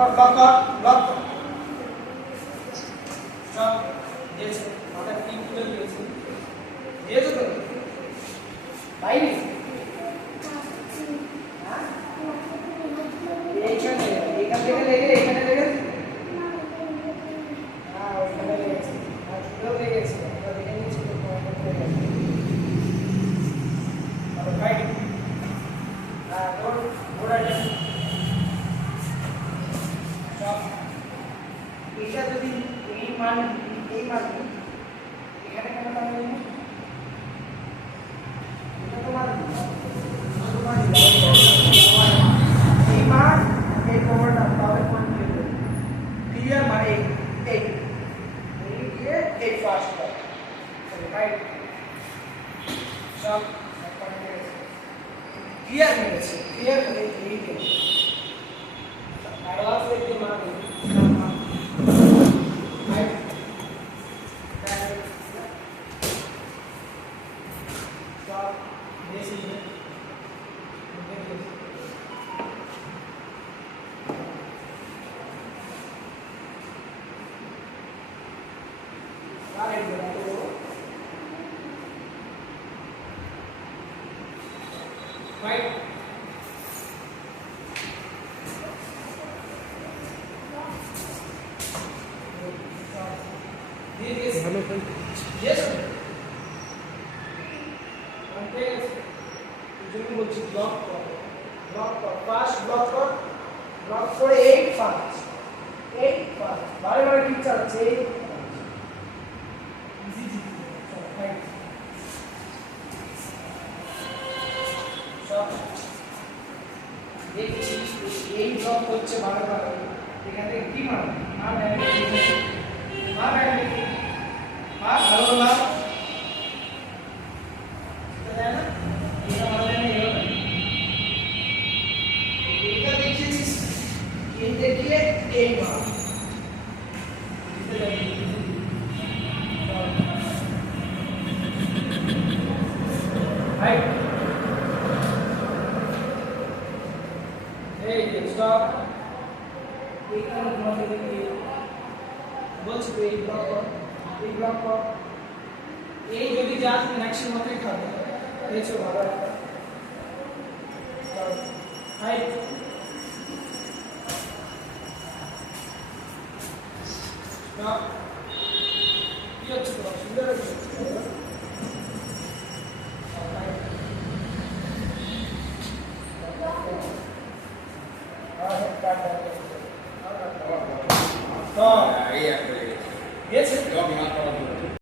ব্লক সব দিয়েছে মাথা কি খুলে দিয়েছে দিয়েছে তো বাইরে হ্যাঁ এইখানে এখান থেকে লেগে এখানে লেগে হ্যাঁ ওইখানে লেগেছে আর শুধু লেগেছে আমরা দেখে নিয়েছি তো আর রাইট হ্যাঁ ওরা এটা যদি এই মান এখানে কেন তাহলে এটা তোমার এই মান এই প্রমাণটা তাহলে কোন দিবে ক্লিয়ার মানে এই দিয়ে এই ফার্স্ট রাইট সব ক্লিয়ার মিলেছে ক্লিয়ার করে এই দিন অ্যাডভান্স দেখতে মান right yesante jumi bolchi block fast block for 8 5 bare bare ঠিক চালাচ্ছে ইজি জি রাইট সব দেখছি এই ব্লক হচ্ছে বারে বারে এখান থেকে কি মান ভালো না তাই না এটা মানে নেই এটা দেখিয়েছিস এই দেখিয়ে এই মান রাইট এই স্টপ এইখানে তোমাকে দেখি বলছি তো এই ব্লক এই যদি যা তুমি নেক্সট মতই খাবে পেয়েছো ভালো একটা হাইট স্টপ